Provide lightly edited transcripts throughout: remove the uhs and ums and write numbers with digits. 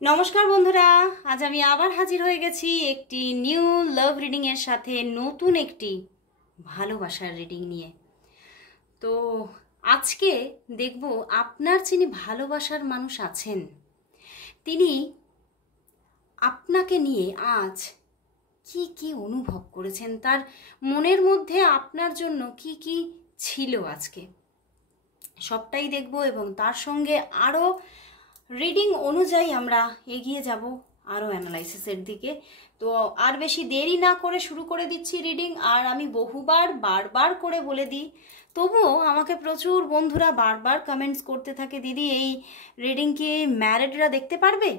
নমস্কার বন্ধুরা, আজ আমি আবার হাজির হয়ে গেছি একটি নিউ লাভ রিডিং এর সাথে, নতুন একটি ভালোবাসার রিডিং নিয়ে। তো আজকে দেখব আপনার যিনি ভালোবাসার মানুষ আছেন তিনি আপনাকে নিয়ে আজ কি কি অনুভব করেছেন, তার মনের মধ্যে আপনার জন্য কি কি ছিল আজকে, সবটাই দেখব এবং তার সঙ্গে আরও রিডিং অনুযায়ী আমরা এগিয়ে যাব আরও অ্যানালাইসিসের দিকে। তো আর বেশি দেরি না করে শুরু করে দিচ্ছি রিডিং। আর আমি বহুবার বারবার করে বলে দিই, তবুও আমাকে প্রচুর বন্ধুরা বারবার কমেন্টস করতে থাকে, দিদি এই রিডিং কি ম্যারিডরা দেখতে পারবে?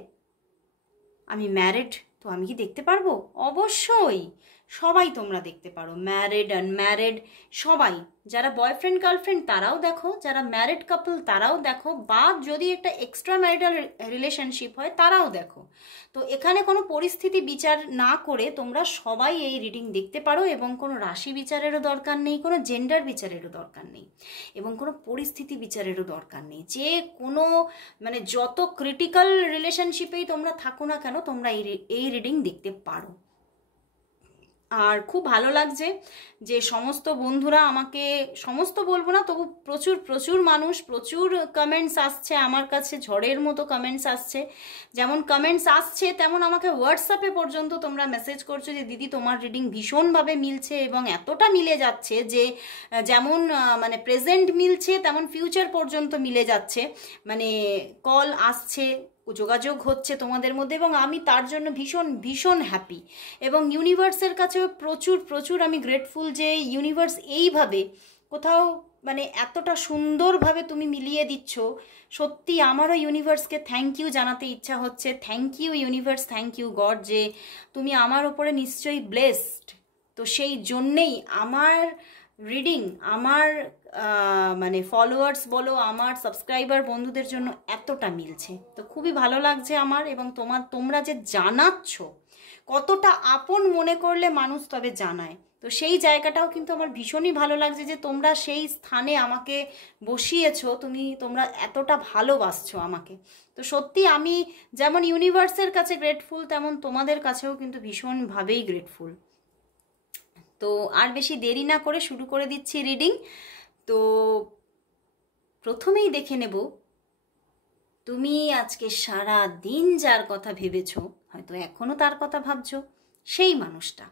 আমি ম্যারিড, তো আমি কি দেখতে পারবো? অবশ্যই, সবাই তোমরা দেখতে পারো, ম্যারিড আনম্যারিড সবাই। যারা বয়ফ্রেন্ড গার্লফ্রেন্ড তারাও দেখো, যারা ম্যারিড কাপল তারাও দেখো, বা যদি একটা এক্সট্রা ম্যারিটাল রিলেশনশিপ হয় তারাও দেখো। তো এখানে কোনো পরিস্থিতি বিচার না করে তোমরা সবাই এই রিডিং দেখতে পারো, এবং কোনো রাশি বিচারেরও দরকার নেই, কোনো জেন্ডার বিচারেরও দরকার নেই, এবং কোনো পরিস্থিতি বিচারেরও দরকার নেই। যে কোনো যত ক্রিটিক্যাল রিলেশনশিপেই তোমরা থাকো না কেন, তোমরা এই রিডিং দেখতে পারো। আর খুব ভালো লাগছে যে সমস্ত বন্ধুরা আমাকে, সমস্ত বলবো না, তবু প্রচুর প্রচুর মানুষ, প্রচুর কমেন্টস আসছে আমার কাছে, ঝড়ের মতো কমেন্টস আসছে। যেমন কমেন্টস আসছে তেমন আমাকে হোয়াটসঅ্যাপে পর্যন্ত তোমরা মেসেজ করছো যে দিদি তোমার রিডিং ভীষণভাবে মিলছে, এবং এতটা মিলে যাচ্ছে যে যেমন প্রেজেন্ট মিলছে তেমন ফিউচার পর্যন্ত মিলে যাচ্ছে। কল আসছে, যোগাযোগ হচ্ছে তোমাদের মধ্যে, এবং আমি তার জন্য ভীষণ ভীষণ হ্যাপি। এবং ইউনিভার্সের কাছেও প্রচুর প্রচুর আমি গ্রেটফুল যে ইউনিভার্স এইভাবে কোথাও এতটা সুন্দরভাবে তুমি মিলিয়ে দিচ্ছ। সত্যি আমারও ইউনিভার্সকে থ্যাংক ইউ জানাতে ইচ্ছা হচ্ছে। Thank you universe, thank you god, যে তুমি আমার ওপরে নিশ্চয়ই ব্লেসড। তো সেই জন্যেই আমার রিডিং আমার ফলোয়ার্স বলো, আমার সাবস্ক্রাইবার বন্ধুদের জন্য এতটা মিলছে। তো খুবই ভালো লাগছে আমার, এবং তোমরা যে জানাচ্ছ, কতটা আপন মনে করলে মানুষ তবে জানায়, তো সেই জায়গাটাও কিন্তু আমার ভীষণই ভালো লাগছে যে তোমরা সেই স্থানে আমাকে বসিয়েছো, তোমরা এতটা ভালোবাসছো আমাকে। তো সত্যি আমি যেমন ইউনিভার্সের কাছে গ্রেটফুল, তেমন তোমাদের কাছেও কিন্তু ভীষণভাবেই গ্রেটফুল। তো আর বেশি দেরি না করে শুরু করে দিচ্ছি রিডিং। তো প্রথমেই দেখে নেব, তুমি আজকে সারা দিন যার কথা ভেবেছো, হয়তো এখনো তার কথা ভাবছো, সেই মানুষটা,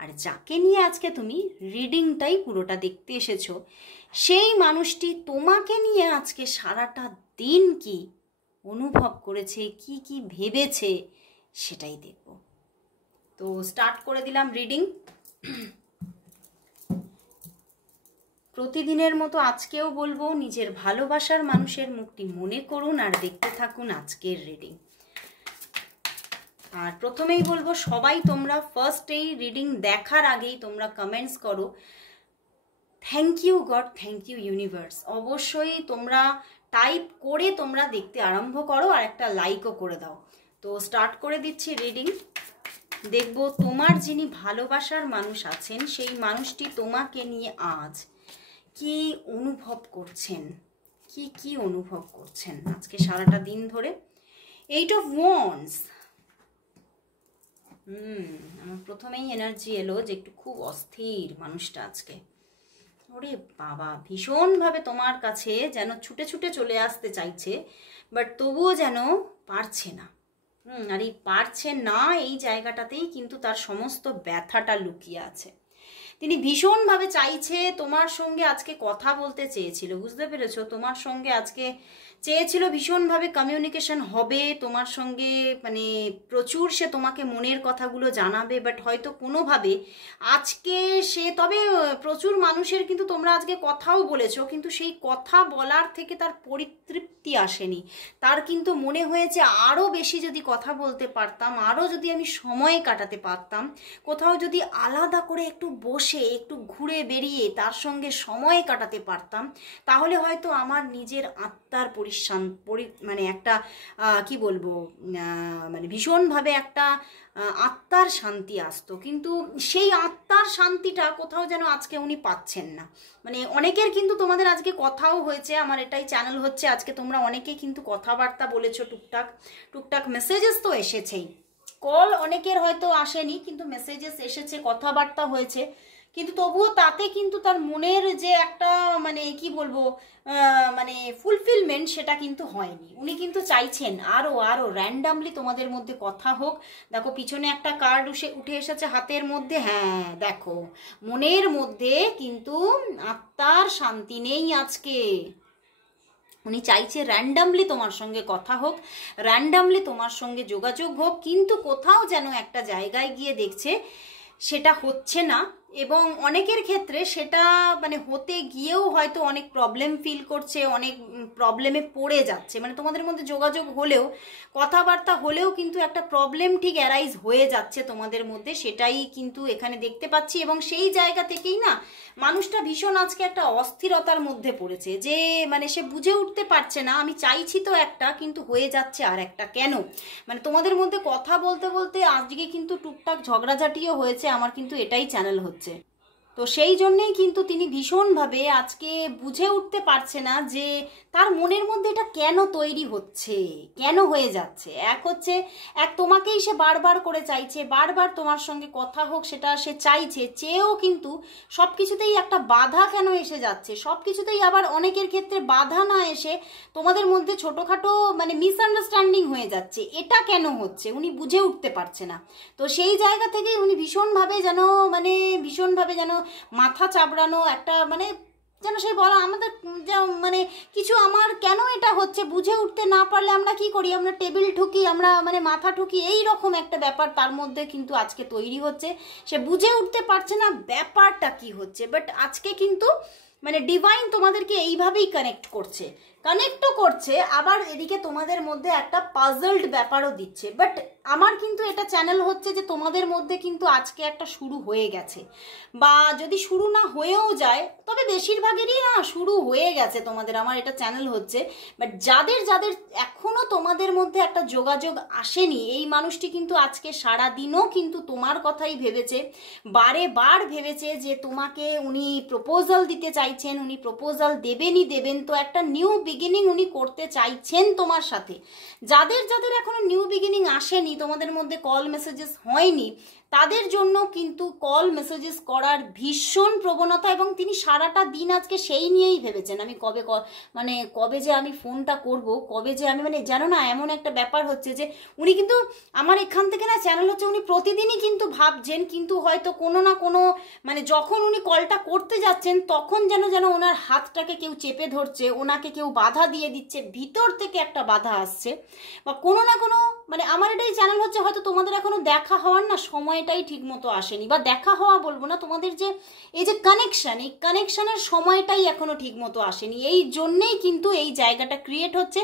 আর যাকে নিয়ে আজকে তুমি রিডিংটাই পুরোটা দেখতে এসেছো, সেই মানুষটি তোমাকে নিয়ে আজকে সারাটা দিন কি অনুভব করেছে, কি কি ভেবেছে, সেটাই দেখব। তো স্টার্ট করে দিলাম রিডিং। প্রতিদিনের মতো আজকেও বলবো, নিজের ভালোবাসার মানুষের মুখটি মনে করুন আর দেখতে থাকুন আজকের রিডিং। আর প্রথমেই বলবো, সবাই তোমরা ফার্স্ট এই রিডিং দেখার আগেই তোমরা কমেন্টস করো thank you god, thank you universe. অবশ্যই তোমরা টাইপ করে তোমরা দেখতে আরম্ভ করো, আর একটা লাইকও করে দাও। তো স্টার্ট করে দিচ্ছি রিডিং। দেখব তোমার যিনি ভালোবাসার মানুষ আছেন, সেই মানুষটি তোমাকে নিয়ে আজ কি অনুভব করছেন, কি কি অনুভব করছেন আজকে সারাটা দিন ধরে। 8 of Wands। আমার প্রথমেই এনার্জি এলো যে একটু খুব অস্থির মানুষটা আজকে। ওরে বাবা, ভীষণভাবে তোমার কাছে যেন ছুটে ছুটে চলে আসতে চাইছে, বাট তবুও যেন পারছে না। আর এই পারছে না, এই জায়গাটাতেই কিন্তু তার সমস্ত ব্যথাটা লুকিয়ে আছে। তিনি ভীষণভাবে চাইছে তোমার সঙ্গে আজকে কথা বলতে চেয়েছিল, বুঝতে পেরেছো? তোমার সঙ্গে আজকে চেয়েছিল ভীষণভাবে কমিউনিকেশন হবে তোমার সঙ্গে, প্রচুর সে তোমাকে মনের কথাগুলো জানাবে, বাট হয়তো কোনোভাবে আজকে সে, তবে প্রচুর মানুষের কিন্তু তোমরা আজকে কথাও বলেছো, কিন্তু সেই কথা বলার থেকে তার পরিতৃপ্তি আসেনি। তার কিন্তু মনে হয়েছে আরও বেশি যদি কথা বলতে পারতাম, আরও যদি আমি সময় কাটাতে পারতাম, কোথাও যদি আলাদা করে একটু বসে একটু ঘুরে বেরিয়ে তার সঙ্গে সময় কাটাতে পারতাম, তাহলে হয়তো আমার নিজের আত্মার মানে একটা কি বলবো, মানে ভীষণভাবে একটা আত্মার শান্তি আসতো, কিন্তু সেই আত্মার শান্তিটা কোথাও যেন আজকে উনি পাচ্ছেন না। মানে অনেকের কিন্তু তোমাদের আজকে কথাও হয়েছে, আমার এটাই চ্যানেল হচ্ছে, আজকে তোমরা অনেকেই কিন্তু কথাবার্তা বলেছো, টুকটাক টুকটাক মেসেজেস তো এসেছেই, কল অনেকের হয়তো আসেনি, কিন্তু মেসেজেস এসেছে, কথাবার্তা হয়েছে, কিন্তু তবুও তাতে কিন্তু তার মনের যে একটা মানে কি বলবো মানে ফুলফিলমেন্ট সেটা কিন্তু হয়নি। উনি কিন্তু চাইছেন আরও আরও র্যান্ডামলি তোমাদের মধ্যে কথা হোক। দেখো পিছনে একটা কার্ড উঠে এসেছে হাতের মধ্যে, হ্যাঁ দেখো মনের মধ্যে কিন্তু আত্মার শান্তি নেই আজকে। উনি চাইছে র্যান্ডামলি তোমার সঙ্গে কথা হোক, র্যান্ডামলি তোমার সঙ্গে যোগাযোগ হোক, কিন্তু কোথাও যেন একটা জায়গায় গিয়ে দেখছে সেটা হচ্ছে না, এবং অনেকের ক্ষেত্রে সেটা মানে হতে গিয়েও হয়তো অনেক প্রবলেম ফিল করছে, অনেক প্রবলেমে পড়ে যাচ্ছে। মানে তোমাদের মধ্যে যোগাযোগ হলেও, কথাবার্তা হলেও কিন্তু একটা প্রবলেম ঠিক অ্যারাইজ হয়ে যাচ্ছে তোমাদের মধ্যে, সেটাই কিন্তু এখানে দেখতে পাচ্ছি। এবং সেই জায়গা থেকেই না মানুষটা ভীষণ আজকে একটা অস্থিরতার মধ্যে পড়েছে, যে মানে সে বুঝে উঠতে পারছে না, আমি চাইছি তো একটা, কিন্তু হয়ে যাচ্ছে আর একটা, কেন? মানে তোমাদের মধ্যে কথা বলতে বলতে আজকে কিন্তু টুকটাক ঝগড়াঝাটিও হয়েছে, আমার কিন্তু এটাই চ্যানেল হচ্ছে। তো সেই জন্যেই কিন্তু তিনি ভীষণভাবে আজকে বুঝে উঠতে পারছে না যে তার মনের মধ্যে এটা কেন তৈরি হচ্ছে, কেন হয়ে যাচ্ছে। এক তোমাকেই সে বারবার করে চাইছে, বারবার তোমার সঙ্গে কথা হোক সেটা সে চাইছে, চেয়েও কিন্তু সব কিছুতেই একটা বাধা কেন এসে যাচ্ছে, সব কিছুতেই আবার অনেকের ক্ষেত্রে বাধা না এসে তোমাদের মধ্যে ছোটোখাটো মানে মিসআন্ডারস্ট্যান্ডিং হয়ে যাচ্ছে, এটা কেন হচ্ছে উনি বুঝে উঠতে পারছে না। তো সেই জায়গা থেকেই উনি ভীষণভাবে যেন মাথা চাবড়ানো একটা মানে যেন সে বলা আমাদের মানে কিছু আমার কেন এটা হচ্ছে বুঝে উঠতে না পারলে আমরা কি করি, আমরা টেবিল ঠুকি, আমরা মানে মাথা ঠুকি, এই রকম একটা ব্যাপার তার মধ্যে কিন্তু আজকে তৈরি হচ্ছে। সে বুঝে উঠতে পারছে না ব্যাপারটা কি হচ্ছে, বাট আজকে কিন্তু মানে ডিভাইন তোমাদেরকে এইভাবেই কানেক্টও করছে, আবার এদিকে তোমাদের মধ্যে একটা পাজলড ব্যাপারও দিচ্ছে। বাট আমার কিন্তু এটা চ্যানেল হচ্ছে যে তোমাদের মধ্যে কিন্তু আজকে একটা শুরু হয়ে গেছে, বা যদি শুরু না হয়েও যায় তবে বেশিরভাগেরই না শুরু হয়ে গেছে তোমাদের, আমার এটা চ্যানেল হচ্ছে। বাট যাদের যাদের এখনো তোমাদের মধ্যে একটা যোগাযোগ আসেনি, এই মানুষটি কিন্তু আজকে সারাদিনও কিন্তু তোমার কথাই ভেবেছে, বারে বার ভেবেছে যে তোমাকে উনি প্রপোজাল দিতে চাইছেন, উনি প্রপোজাল দেবেন, তো একটা নিউ বিগিনিং উনি করতে চাইছেন তোমার সাথে। যাদের যাদের এখনো নিউ বিগিনিং আসেনি, তোমাদের মধ্যে কল মেসেজেস হয়নি, তাদের জন্য কিন্তু কল মেসেজেস করার ভীষণ প্রবণতা, এবং তিনি সারাটা দিন আজকে সেই নিয়েই ভেবেছেন আমি কবে যে আমি ফোনটা করব, কবে যে আমি মানে জানো না এমন একটা ব্যাপার হচ্ছে যে উনি কিন্তু আমার এখান থেকে না চ্যানেল হচ্ছে উনি প্রতিদিনই কিন্তু ভাবছেন, কিন্তু হয়তো কোনো না কোনো মানে যখন উনি কলটা করতে যাচ্ছেন তখন যেন ওনার হাতটাকে কেউ চেপে ধরছে, ওনাকে কেউ বাধা দিয়ে দিচ্ছে, ভিতর থেকে একটা বাধা আসছে, বা কোনো না কোনো মানে আমার এটাই চ্যানেল হচ্ছে হয়তো তোমাদের এখনো দেখা হওয়ার না সময়টাই ঠিক মতো আসেনি, বা দেখা হওয়া বলবো না, তোমাদের যে এই যে কানেকশন, এই কানেকশনের সময়টাই এখনো ঠিক মতো আসেনি, এই জন্যেই কিন্তু এই জায়গাটা ক্রিয়েট হচ্ছে।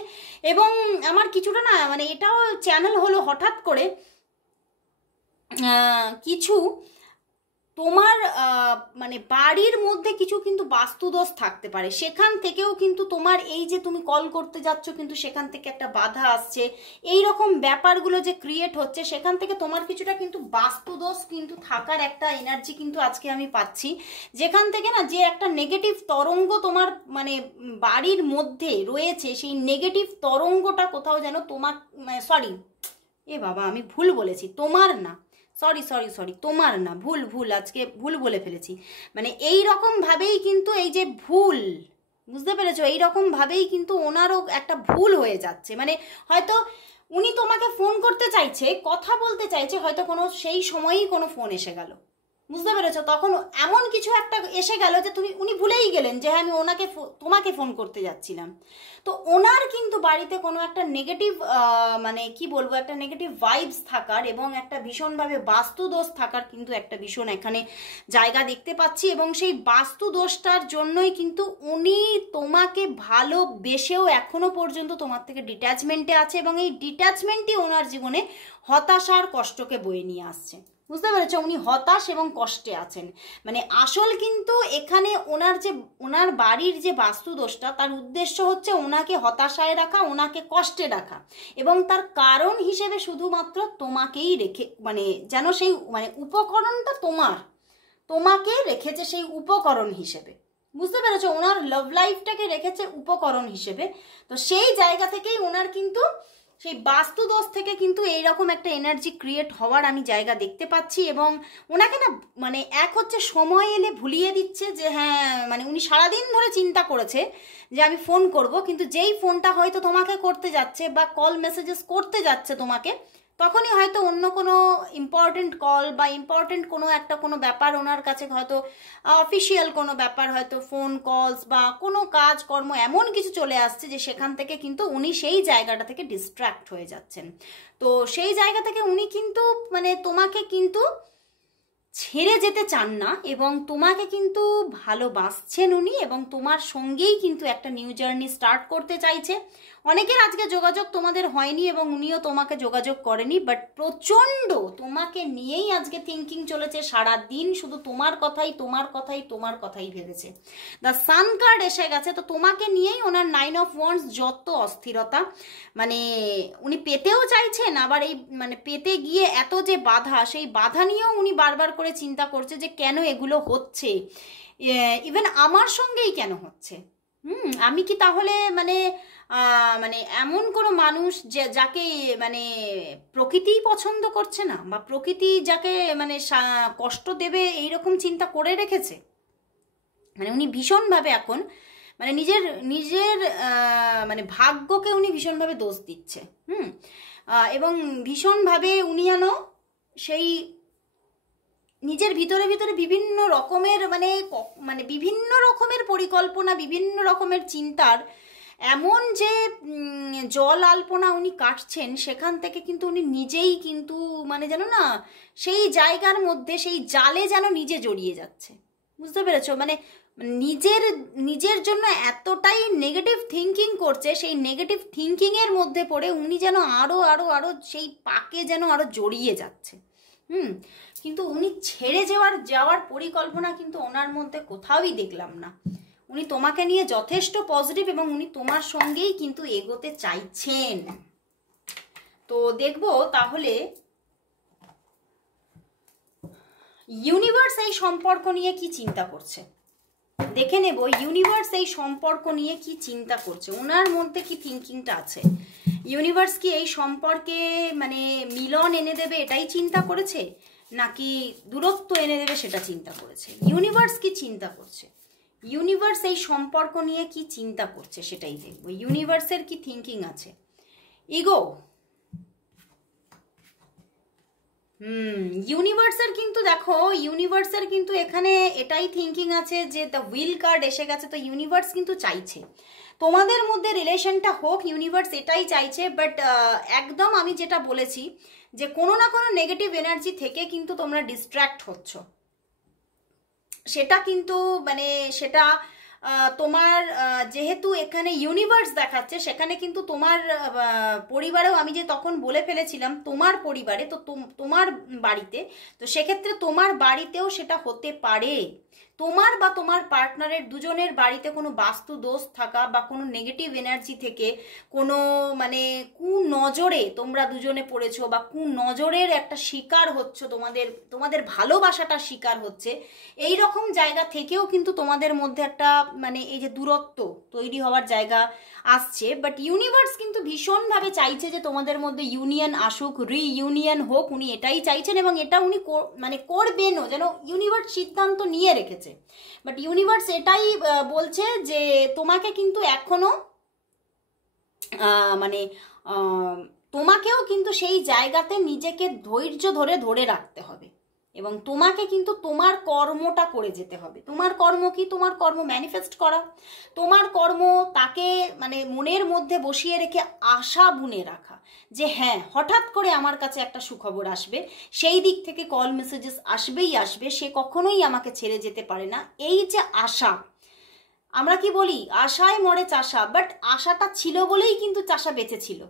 এবং আমার কিছুটা না মানে এটাও চ্যানেল হলো হঠাৎ করে কিছু তোমার মানে বাড়ির মধ্যে কিছু কিন্তু বাস্তুদোষ থাকতে পারে, সেখান থেকেও কিন্তু তোমার এই যে তুমি কল করতে যাচ্ছ কিন্তু সেখান থেকে একটা বাধা আসছে, এই রকম ব্যাপারগুলো যে ক্রিয়েট হচ্ছে সেখান থেকে তোমার কিছুটা কিন্তু বাস্তুদোষ কিন্তু থাকার একটা এনার্জি কিন্তু আজকে আমি পাচ্ছি, যেখান থেকে না যে একটা নেগেটিভ তরঙ্গ তোমার মানে বাড়ির মধ্যে রয়েছে, সেই নেগেটিভ তরঙ্গটা কোথাও যেন তোমার সরি বাবা আমি ভুল বলেছি, তোমার না, সরি তোমার না, ভুল আজকে ভুল বলে ফেলেছি। মানে এই রকম ভাবেই কিন্তু এই যে ভুল, বুঝতে পেরেছো, এই রকম ভাবেই কিন্তু ওনারও একটা ভুল হয়ে যাচ্ছে। মানে হয়তো উনি তোমাকে ফোন করতে চাইছে, কথা বলতে চাইছে, হয়তো কোনো সেই সময়ই কোনো ফোন এসে গেল, বুঝতে পেরেছো, তখন এমন কিছু একটা এসে গেল যে উনি ভুলেই গেলেন যে হ্যাঁ আমি তোমাকে ফোন করতে যাচ্ছিলাম। তো ওনার কিন্তু বাড়িতে কোনো একটা নেগেটিভ মানে কি বলবো একটা নেগেটিভ ভাইবস থাকার এবং একটা ভীষণভাবে বাস্তুদোষ থাকার কিন্তু একটা ভীষণ এখানে জায়গা দেখতে পাচ্ছি, এবং সেই বাস্তুদোষটার জন্যই কিন্তু উনি তোমাকে ভালোবেসেও এখনো পর্যন্ত তোমার থেকে ডিট্যাচমেন্টে আছে, এবং এই ডিট্যাচমেন্টই ওনার জীবনে হতাশার কষ্টকে বয়ে নিয়ে আসছে। বুঝতে পেরেছ? উনি হতাশ এবং কষ্টে আছেন। মানে আসল কিন্তু এখানে ওনার বাড়ির যে বাস্তুদোষটা, তার উদ্দেশ্য হচ্ছে ওনাকে হতাশায় রাখা, ওনাকে কষ্টে রাখা, এবং তার কারণ হিসেবে শুধুমাত্র তোমাকেই রেখে, মানে যেন সেই মানে উপকরণটা তোমাকে রেখেছে সেই উপকরণ হিসেবে। বুঝতে পেরেছ? ওনার লাভ লাইফটাকে রেখেছে উপকরণ হিসেবে। তো সেই জায়গা থেকেই ওনার কিন্তু সেই বাস্তুদোষ থেকে কিন্তু এইরকম একটা এনার্জি ক্রিয়েট হওয়ার আমি জায়গা দেখতে পাচ্ছি। এবং ওনাকে না মানে এক হচ্ছে সময় এলে ভুলিয়ে দিচ্ছে যে হ্যাঁ, মানে উনি সারাদিন ধরে চিন্তা করেছে যে আমি ফোন করব, কিন্তু যেই ফোনটা হয়তো তোমাকে করতে যাচ্ছে বা কল মেসেজেস করতে যাচ্ছে তোমাকে, তখনই হয়তো অন্য কোনো ইম্পর্টেন্ট কল বা ইম্পর্টেন্ট কোনো ব্যাপার ওনার কাছে, হয়তো অফিসিয়াল কোনো ব্যাপার, হয়তো ফোন কলস বা কোনো কাজকর্ম এমন কিছু চলে আসছে যে সেখান থেকে কিন্তু উনি সেই জায়গাটা থেকে ডিস্ট্র্যাক্ট হয়ে যাচ্ছেন। তো সেই জায়গা থেকে উনি কিন্তু মানে তোমাকে কিন্তু ছেড়ে যেতে চান না, এবং তোমাকে কিন্তু ভালোবাসছেন উনি, এবং তোমার সঙ্গেই কিন্তু একটা নিউ জার্নি স্টার্ট করতে চাইছে। অনেকের আজকে যোগাযোগ তোমাদের হয়নি এবং উনিও তোমাকে যোগাযোগ করেনি, বাট প্রচণ্ড তোমাকে নিয়েই আজকে থিঙ্কিং চলেছে সারা দিন, শুধু তোমার কথাই ভেবেছে। দ্য সান কার্ড এসে গেছে, তো তোমাকে নিয়েই ওনার 9 অফ ওয়ান্ডস, যত অস্থিরতা মানে উনি পেতেও চাইছেন, আবার এই মানে পেতে গিয়ে এত যে বাধা, সেই বাধা নিয়েও উনি বারবার করে চিন্তা করছে যে কেন এগুলো হচ্ছে, ইভেন আমার সঙ্গেই কেন হচ্ছে। আমি কি তাহলে মানে মানে এমন কোনো মানুষ যাকে মানে প্রকৃতিই পছন্দ করছে না, বা প্রকৃতি যাকে মানে কষ্ট দেবে এইরকম চিন্তা করে রেখেছে। মানে উনি ভীষণভাবে এখন মানে নিজের মানে ভাগ্যকে উনি ভীষণভাবে দোষ দিচ্ছে। এবং ভীষণভাবে উনি যেন সেই নিজের ভিতরে বিভিন্ন রকমের মানে বিভিন্ন রকমের পরিকল্পনা, বিভিন্ন রকমের চিন্তার এমন যে জল আলপনা উনি কাটছেন, সেখান থেকে কিন্তু উনি নিজেই কিন্তু মানে যেন না সেই জায়গার মধ্যে সেই জালে যেন নিজে জড়িয়ে যাচ্ছে। বুঝতে পেরেছো? মানে নিজের জন্য এতটাই নেগেটিভ থিঙ্কিং করছে, সেই নেগেটিভ থিঙ্কিংয়ের মধ্যে পড়ে উনি যেন আরো সেই পাকে যেন আরো জড়িয়ে যাচ্ছে। কিন্তু উনি ছেড়ে যাওয়ার পরিকল্পনা কিন্তু ওনার মধ্যে কোথাওই দেখলাম না। উনি তোমাকে নিয়ে যথেষ্ট পজিটিভ, এবং উনি তোমার সঙ্গেই কিন্তু এগোতে চাইছেন। তো দেখবো তাহলে ইউনিভার্স এই সম্পর্ক নিয়ে কি চিন্তা করছে, দেখে নেব ইউনিভার্স এই সম্পর্ক নিয়ে কি চিন্তা করছে, ওনার মধ্যে কি থিঙ্কিংটা আছে। ইউনিভার্স কি এই সম্পর্কে মানে মিলন এনে দেবে এটাই চিন্তা করেছে, নাকি দূরত্ব এনে দেবে সেটা চিন্তা করেছে? ইউনিভার্স কি চিন্তা করছে, ইউনিভার্স এই সম্পর্ক নিয়ে কি চিন্তা করছে সেটাই দেখব। ইউনিভার্সের কি থিঙ্কিং আছে। ইগো, ইউনিভার্সের কিন্তু দেখো, ইউনিভার্সের কিন্তু এখানে এটাই থিঙ্কিং আছে যে দ্য হুইল কার্ড এসে গেছে। তো ইউনিভার্স কিন্তু চাইছে তোমাদের মধ্যে রিলেশনটা হোক, ইউনিভার্স এটাই চাইছে। বাট একদম আমি যেটা বলেছি যে কোনো না কোনো নেগেটিভ এনার্জি থেকে কিন্তু তোমরা ডিস্ট্র্যাক্ট হচ্ছ, সেটা কিন্তু মানে সেটা তোমার যেহেতু এখানে ইউনিভার্স দেখাচ্ছে, সেখানে কিন্তু তোমার পরিবারেও আমি যে তখন বলে ফেলেছিলাম তোমার পরিবারে, তো তোমার বাড়িতে, তো সেক্ষেত্রে তোমার বাড়িতেও সেটা হতে পারে। তোমার বা তোমার পার্টনারের দুজনের বাড়িতে কোনো বাস্তু দোষ থাকা বা কোনো নেগেটিভ এনার্জি থেকে কোনো মানে কুনজরে তোমরা দুজনে পড়েছো, বা কুনজরের একটা শিকার হচ্ছ, তোমাদের ভালোবাসাটা শিকার হচ্ছে, এই রকম জায়গা থেকেও কিন্তু তোমাদের মধ্যে একটা মানে এই যে দূরত্ব তৈরি হওয়ার জায়গা আসছে। বাট ইউনিভার্স কিন্তু ভীষণভাবে চাইছে যে তোমাদের মধ্যে ইউনিয়ন আসুক, রিইউনিয়ন হোক, উনি এটাই চাইছেন, এবং এটা উনি মানে করবেনও, যেন ইউনিভার্স সিদ্ধান্ত নিয়ে রেখেছে। বাট ইউনিভার্স এটাই বলছে যে তোমাকে কিন্তু এখনো মানে তোমাকেও কিন্তু সেই জায়গাতে নিজেকে ধৈর্য ধরে রাখতে হবে, এবং তোমাকে কিন্তু তোমার কর্মটা করে যেতে হবে। তোমার কর্ম কি? তোমার কর্ম ম্যানিফেস্ট করা, তোমার কর্ম তাকে মানে মনের মধ্যে বসিয়ে রেখে আশা বুনে রাখা যে হ্যাঁ হঠাৎ করে আমার কাছে একটা সুখবর আসবে, সেই দিক থেকে কল মেসেজেস আসবেই আসবে, সে কখনোই আমাকে ছেড়ে যেতে পারে না। এই যে আশা, আমরা কি বলি আশায় মরে চাষা, বাট আশাটা ছিল বলেই কিন্তু চাষা বেঁচে ছিল।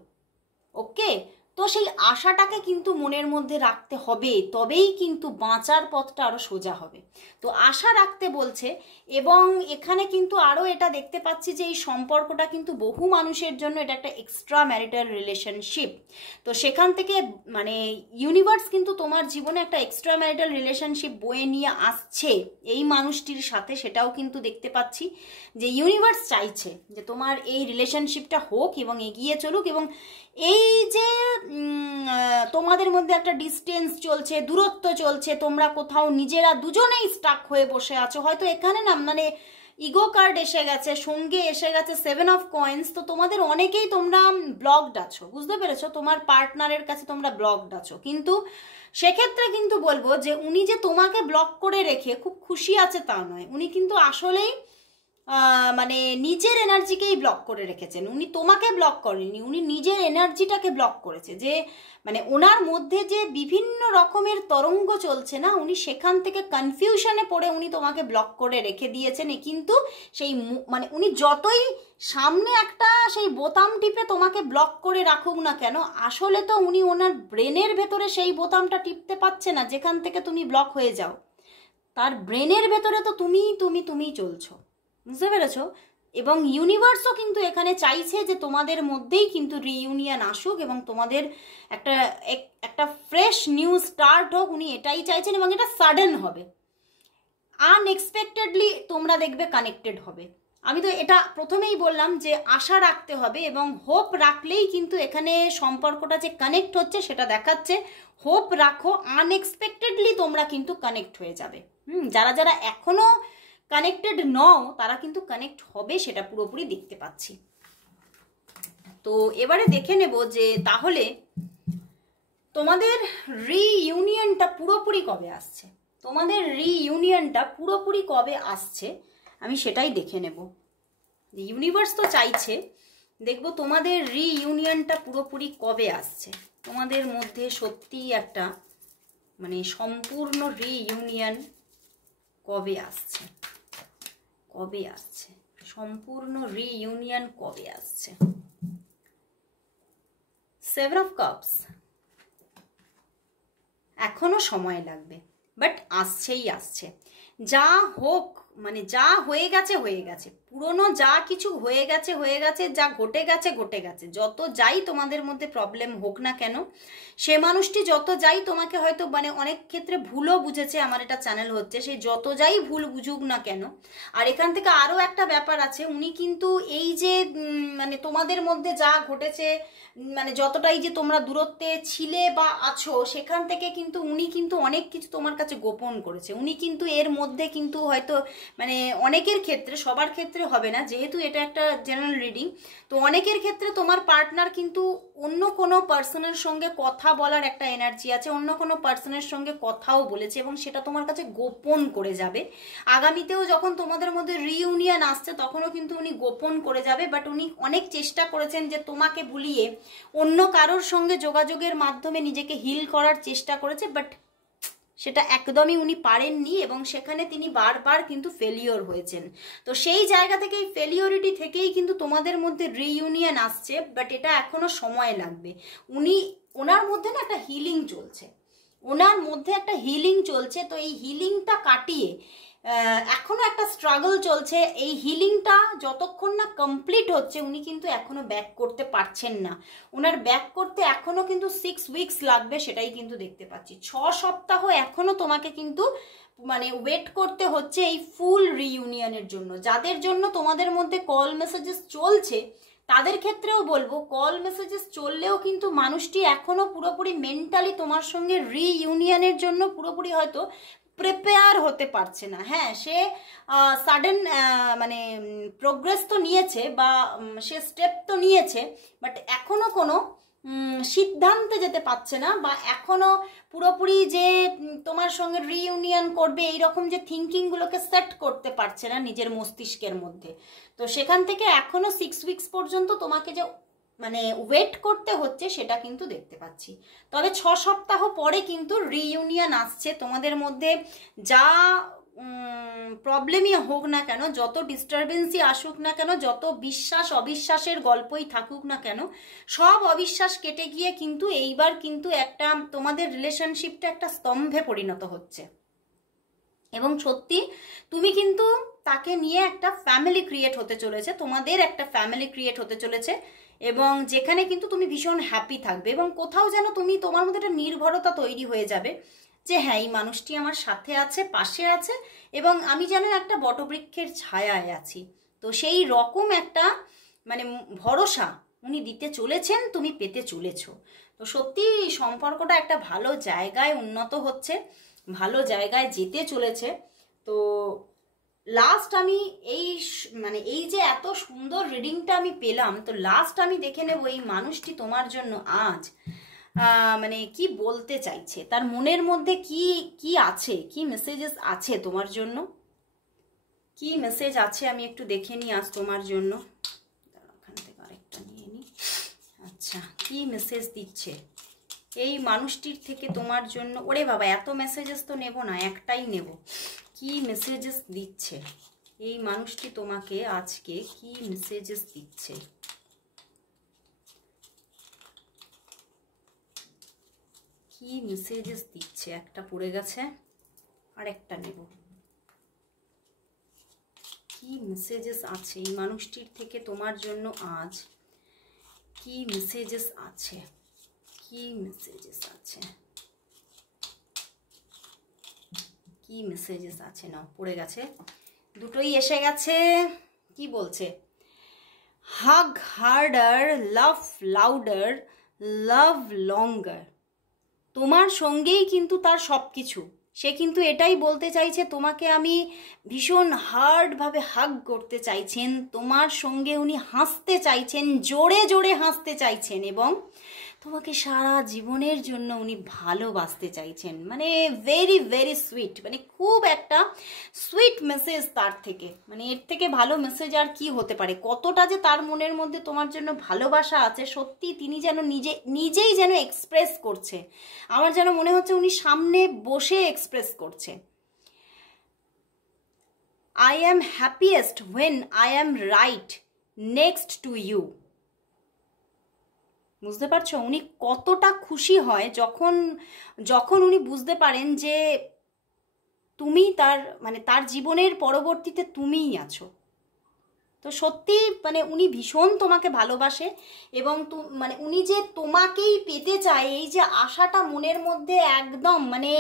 ওকে, তো সেই আশাটাকে কিন্তু মনের মধ্যে রাখতে হবে, তবেই কিন্তু বাঁচার পথটা আরও সোজা হবে। তো আশা রাখতে বলছে। এবং এখানে কিন্তু আরও এটা দেখতে পাচ্ছি যে এই সম্পর্কটা কিন্তু বহু মানুষের জন্য এটা একটা এক্সট্রা ম্যারিটাল রিলেশনশিপ। তো সেখান থেকে মানে ইউনিভার্স কিন্তু তোমার জীবনে একটা এক্সট্রা ম্যারিটাল রিলেশনশিপ বয়ে নিয়ে আসছে এই মানুষটির সাথে, সেটাও কিন্তু দেখতে পাচ্ছি যে ইউনিভার্স চাইছে যে তোমার এই রিলেশনশিপটা হোক এবং এগিয়ে চলুক। এবং এই যে তোমাদের মধ্যে একটা ডিস্টেন্স চলছে, দূরত্ব চলছে, তোমরা কোথাও নিজেরা দুজনেই স্টাক হয়ে বসে আছো, হয়তো এখানে না মানে ইগো কার্ড এসে গেছে, সঙ্গে এসে গেছে 7 অফ কয়েন্স। তো তোমাদের অনেকেই তোমরা ব্লকড আছো, বুঝতে পেরেছো, তোমার পার্টনারের কাছে তোমরা ব্লকড আছো। কিন্তু সেক্ষেত্রে কিন্তু বলবো যে উনি যে তোমাকে ব্লক করে রেখে খুব খুশি আছে তা নয়, উনি কিন্তু আসলেই মানে নিজের এনার্জিকেই ব্লক করে রেখেছেন। উনি তোমাকে ব্লক করেনি, উনি নিজের এনার্জিটাকে ব্লক করেছে। যে মানে ওনার মধ্যে যে বিভিন্ন রকমের তরঙ্গ চলছে না, উনি সেখান থেকে কনফিউশনে পড়ে উনি তোমাকে ব্লক করে রেখে দিয়েছেন। কিন্তু সেই মানে উনি যতই সামনে একটা সেই বোতাম টিপে তোমাকে ব্লক করে রাখুক না কেন, আসলে তো উনি ওনার ব্রেনের ভেতরে সেই বোতামটা টিপতে পারছে না যেখান থেকে তুমি ব্লক হয়ে যাও। তার ব্রেনের ভেতরে তো তুমিই চলছো, বুঝতে পেরেছো? এবং ইউনিভার্সও কিন্তু এখানে চাইছে যে তোমাদের মধ্যেই কিন্তু রিইউনিয়ন আসুক এবং তোমাদের একটা ফ্রেশ নিউ স্টার্ট হোক, উনি এটাই চাইছেন। এবং এটা সাডেন হবে, আনএক্সপেক্টেডলি তোমরা দেখবে কানেক্টেড হবে। আমি তো এটা প্রথমেই বললাম যে আশা রাখতে হবে এবং হোপ রাখলেই কিন্তু এখানে সম্পর্কটা যে কানেক্ট হচ্ছে সেটা দেখাচ্ছে। হোপ রাখো, আনএক্সপেক্টেডলি তোমরা কিন্তু কানেক্ট হয়ে যাবে। যারা যারা এখনো কানেক্টেড নও তারা কিন্তু কানেক্ট হবে, সেটা পুরোপুরি দেখতে পাচ্ছি। তো এবারে দেখে নেব যে তাহলে তোমাদের রিইউনিয়নটা পুরোপুরি কবে আসছে, তোমাদের রিইউনিয়নটা পুরোপুরি কবে আসছে আমি সেটাই দেখে নেব। ইউনিভার্স তো চাইছে, দেখবো তোমাদের রিইউনিয়নটা পুরোপুরি কবে আসছে। তোমাদের মধ্যে সত্যি একটা মানে সম্পূর্ণ রিইউনিয়ন কবে আসছে, কবে আসছে, সম্পূর্ণ রিইউনিয়ন কবে আসছে। 7 অফ কাপস, এখনো সময় লাগবে, বাট আসছেই আসছে। যা হোক মানে যা হয়ে গেছে হয়ে গেছে, পুরনো যা কিছু হয়ে গেছে, যা ঘটে গেছে, যত যাই তোমাদের মধ্যে প্রবলেম হোক না কেন, সে মানুষটি যত যাই তোমাকে হয়তো মানে অনেক ক্ষেত্রে ভুলও বুঝেছে, আমার এটা চ্যানেল হচ্ছে, সে যত যাই ভুল বুঝুক না কেন। আর এখান থেকে আরও একটা ব্যাপার আছে, উনি কিন্তু এই যে মানে তোমাদের মধ্যে যা ঘটেছে মানে যতটাই যে তোমরা দূরত্বে ছিলে বা আছো সেখান থেকে কিন্তু উনি কিন্তু অনেক কিছু তোমার কাছে গোপন করেছে। উনি কিন্তু এর মধ্যে কিন্তু হয়তো মানে অনেকের ক্ষেত্রে, সবার ক্ষেত্রে হবে না যেহেতু এটা একটা জেনারেল রিডিং, তো অনেকের ক্ষেত্রে তোমার পার্টনার কিন্তু অন্য কোনো পার্সনের সঙ্গে কথা বলার একটা এনার্জি আছে, অন্য কোনো পার্সনের সঙ্গে কথাও বলেছে এবং সেটা তোমার কাছে গোপন করে যাবে। আগামীতেও যখন তোমাদের মধ্যে রিইউনিয়ন আসছে তখনও কিন্তু উনি গোপন করে যাবে, বাট উনি অনেক চেষ্টা করেছেন যে তোমাকে ভুলিয়ে অন্য কারোর সঙ্গে যোগাযোগের মাধ্যমে নিজেকে হিল করার চেষ্টা করেছে, বাট সেটা একদমই উনি পারেননি এবং সেখানে তিনি বারবার কিন্তু ফেলিওর হয়েছেন। তো সেই জায়গা থেকে এই ফেলিওরিটি থেকেই কিন্তু তোমাদের মধ্যে রিইউনিয়ন আসছে, বাট এটা এখনো সময় লাগবে। ওনার মধ্যে না একটা হিলিং চলছে, ওনার মধ্যে একটা হিলিং চলছে। তো এই হিলিংটা কাটিয়ে এখনো একটা স্ট্রাগল চলছে, এই হিলিংটা যতক্ষণ না কমপ্লিট হচ্ছে উনি কিন্তু এখনো ব্যাক করতে পারছেন না। ওনার ব্যাক করতে এখনো কিন্তু 6 উইকস লাগবে, সেটাই কিন্তু দেখতে পাচ্ছি। 6 সপ্তাহ এখনো তোমাকে কিন্তু মানে ওয়েট করতে হচ্ছে এই ফুল রিইউনিয়নের জন্য। যাদের জন্য তোমাদের মধ্যে কল মেসেজেস চলছে তাদের ক্ষেত্রেও বলবো, কল মেসেজেস চললেও কিন্তু মানুষটি এখনো পুরোপুরি মেন্টালি তোমার সঙ্গে রিইউনিয়নের জন্য পুরোপুরি হয়তো প্রিপেয়ার হতে পারছে না। হ্যাঁ, সে সাডেন মানে প্রোগ্রেস তো নিয়েছে বা সে স্টেপ তো নিয়েছে, বাট এখনো কোনো সিদ্ধান্তে যেতে পারছে না, বা এখনো পুরোপুরি যে তোমার সঙ্গে রিইউনিয়ন করবে এইরকম যে থিঙ্কিংগুলোকে সেট করতে পারছে না নিজের মস্তিষ্কের মধ্যে। তো সেখান থেকে এখনো 6 উইকস পর্যন্ত তোমাকে যে মানে ওয়েট করতে হচ্ছে সেটা কিন্তু দেখতে পাচ্ছি। তবে 6 সপ্তাহ পরে কিন্তু রিইউনিয়ন আসছে। তোমাদের মধ্যে যা প্রবলেমই হোক না কেন, যত ডিস্টারবেন্সই আসুক না কেন, যত বিশ্বাস অবিশ্বাসের গল্পই থাকুক না কেন, সব অবিশ্বাস কেটে গিয়ে কিন্তু এইবার কিন্তু একটা তোমাদের রিলেশনশিপটা একটা স্তম্ভে পরিণত হচ্ছে। এবং সত্যি তুমি কিন্তু তাকে নিয়ে একটা ফ্যামিলি ক্রিয়েট হতে চলেছে, তোমাদের একটা ফ্যামিলি ক্রিয়েট হতে চলেছে, এবং যেখানে কিন্তু তুমি ভীষণ হ্যাপি থাকবে। এবং কোথাও যেন তুমি তোমার মধ্যে একটা নির্ভরতা তৈরি হয়ে যাবে যে হ্যাঁ, এই মানুষটি আমার সাথে আছে, পাশে আছে, এবং আমি যেন একটা বটবৃক্ষের ছায়ায় আছি। তো সেই রকম একটা মানে ভরসা উনি দিতে চলেছেন, তুমি পেতে চলেছ। তো সত্যি সম্পর্কটা একটা ভালো জায়গায় উন্নত হচ্ছে, ভালো জায়গায় যেতে চলেছে। তো লাস্ট আমি মানে এই যে এত সুন্দর রিডিংটা আমি পেলাম, তো লাস্ট আমি দেখে নেব এই মানুষটি তোমার জন্য আজ মানে কি বলতে চাইছে, তার মনের মধ্যে কি কি আছে, কি মেসেজেস আছে তোমার জন্য, কি মেসেজ আছে আমি একটু দেখে নিই আজ তোমার জন্য। ওখান থেকে আরেকটা নিয়ে নিই। আচ্ছা, কি মেসেজ দিচ্ছে এই মানুষটির থেকে তোমার জন্য? ওরে বাবা, এত মেসেজেস তো নেব না, একটাই নেব। কি মেসেজেস দিচ্ছে এই মানুষটি তোমাকে আজকে, কি মেসেজেস দিচ্ছে? কি মেসেজেস দিচ্ছে? একটা পড়ে গেছে, আরেকটা নেব। কি মেসেজেস আছে এই মানুষটির থেকে তোমার জন্য আজ? কি মেসেজেস আছে? কি মেসেজেস আছে? কি মেসেজেস আছে? না, পড়ে গেছে, দুটোই এসে গেছে। কি বলছে? হাগ হার্ডার, লাভ লাউডার, লাভ লঙ্গার। তোমার সঙ্গেই কিন্তু তার সব কিছু। সে কিন্তু এটাই বলতে চাইছে, তোমাকে আমি ভীষণ হার্ডভাবে হাগ করতে চাইছেন, তোমার সঙ্গে উনি হাসতে চাইছেন, জোরে জোরে হাসতে চাইছেন, এবং তোমাকে সারা জীবনের জন্য উনি ভালোবাসতে চাইছেন। মানে ভেরি ভেরি সুইট, মানে খুব একটা সুইট মেসেজ তার থেকে। মানে এর থেকে ভালো মেসেজ আর কি হতে পারে? কতটা যে তার মনের মধ্যে তোমার জন্য ভালোবাসা আছে, সত্যি তিনি যেন নিজেই যেন এক্সপ্রেস করছে। আমার যেন মনে হচ্ছে উনি সামনে বসে এক্সপ্রেস করছে। I am happiest when I am right next to you. বুঝতে পারছো উনি কতটা খুশি হয় যখন উনি বুঝতে পারেন যে তুমি তার জীবনের পরবর্তীতে তুমিই আছো। তো সত্যি মানে উনি ভীষণ তোমাকে ভালোবাসে, এবং মানে উনি যে তোমাকেই পেতে চায়, এই যে আশাটা মনের মধ্যে একদম মানে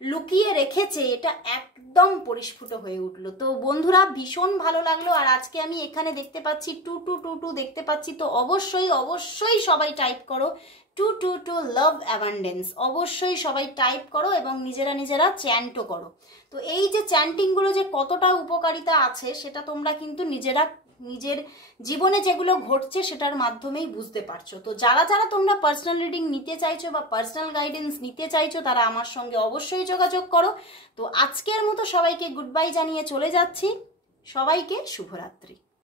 লুকিয়ে রেখেছে, এটা একদম পরিস্ফুট হয়ে উঠলো। তো বন্ধুরা, ভীষণ ভালো লাগলো। আর আজকে আমি এখানে দেখতে পাচ্ছি 2222 দেখতে পাচ্ছি। তো অবশ্যই অবশ্যই সবাই টাইপ করো 222 লাভ অ্যাবান্ডেন্স, অবশ্যই সবাই টাইপ করো এবং নিজেরা চ্যান্টও করো। তো এই যে চ্যান্টিংগুলো যে কতটা উপকারিতা আছে, সেটা তোমরা কিন্তু নিজের জীবনে যেগুলো ঘটছে সেটার মাধ্যমেই বুঝতে পারছো। তো যারা তোমরা পার্সোনাল রিডিং নিতে চাইছো বা পার্সোনাল গাইডেন্স নিতে চাইছো, তারা আমার সঙ্গে অবশ্যই যোগাযোগ করো। তো আজকের মতো সবাইকে গুড বাই জানিয়ে চলে যাচ্ছি। সবাইকে শুভরাত্রি।